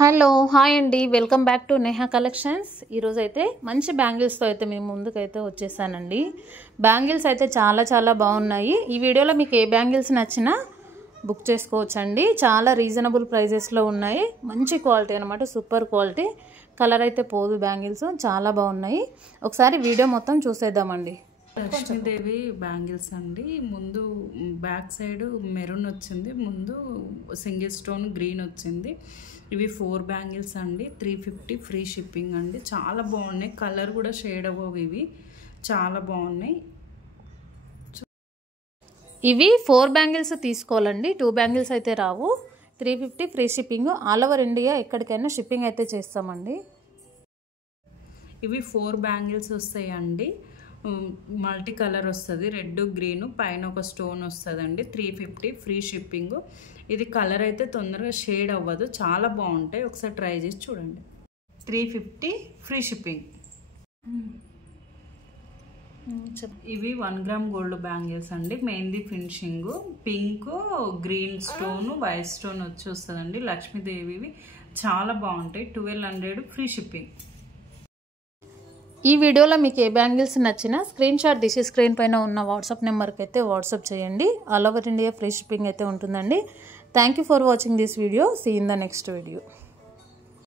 Hello hi అండి, welcome back to Neha collections. ఈరోజు అయితే మంచి బ్యాంగిల్స్తో అయితే మేము ముందుకైతే వచ్చేసానండి. బ్యాంగిల్స్ అయితే చాలా బాగున్నాయి. ఈ వీడియోలో మీకు ఏ బ్యాంగిల్స్ నచ్చినా బుక్ చేసుకోవచ్చండి. చాలా రీజనబుల్ ప్రైజెస్లో ఉన్నాయి. మంచి క్వాలిటీ అనమాట, సూపర్ క్వాలిటీ. కలర్ అయితే పోదు, బ్యాంగిల్స్ చాలా బాగున్నాయి. ఒకసారి వీడియో మొత్తం చూసేద్దామండి. లక్ష్మీదేవి బ్యాంగిల్స్ అండి. ముందు బ్యాక్ సైడ్ మెరూన్ వచ్చింది, ముందు సింగిల్ స్టోన్ గ్రీన్ వచ్చింది. ఇవి 4 బ్యాంగిల్స్ అండి. 350 ఫ్రీ షిప్పింగ్ అండి. చాలా బాగున్నాయి, కలర్ కూడా షేడ్ అవ్వవు, ఇవి చాలా బాగున్నాయి. ఇవి 4 బ్యాంగిల్స్ తీసుకోవాలండి, 2 బ్యాంగిల్స్ అయితే రావు. 350 free shipping. All over India ఎక్కడికైనా షిప్పింగ్ అయితే చేస్తామండి. ఇవి 4 బ్యాంగిల్స్ వస్తాయండి. మల్టీ కలర్ వస్తుంది, రెడ్ గ్రీన్, పైన ఒక స్టోన్ వస్తుందండి. 350 ఫ్రీ షిప్పింగ్. ఇది కలర్ అయితే తొందరగా షేడ్ అవ్వదు, చాలా బాగుంటాయి. ఒకసారి ట్రై చేసి చూడండి. 350 ఫ్రీ షిప్పింగ్. ఇవి 1 గ్రామ్ గోల్డ్ బ్యాంగిల్స్ అండి. Mehndi finishing, pink, green stone, white stone వచ్చి వస్తుందండి. లక్ష్మీదేవివి చాలా బాగుంటాయి. 1200 ఫ్రీ షిప్పింగ్. ఈ వీడియోలో మీకు ఏ బ్యాంగిల్స్ నచ్చినా స్క్రీన్ షాట్ తీసి స్క్రీన్ పైన ఉన్న వాట్సాప్ నెంబర్కి అయితే వాట్సాప్ చేయండి. All over India free shipping అయితే ఉంటుందండి. Thank you for watching this video. See in the next video.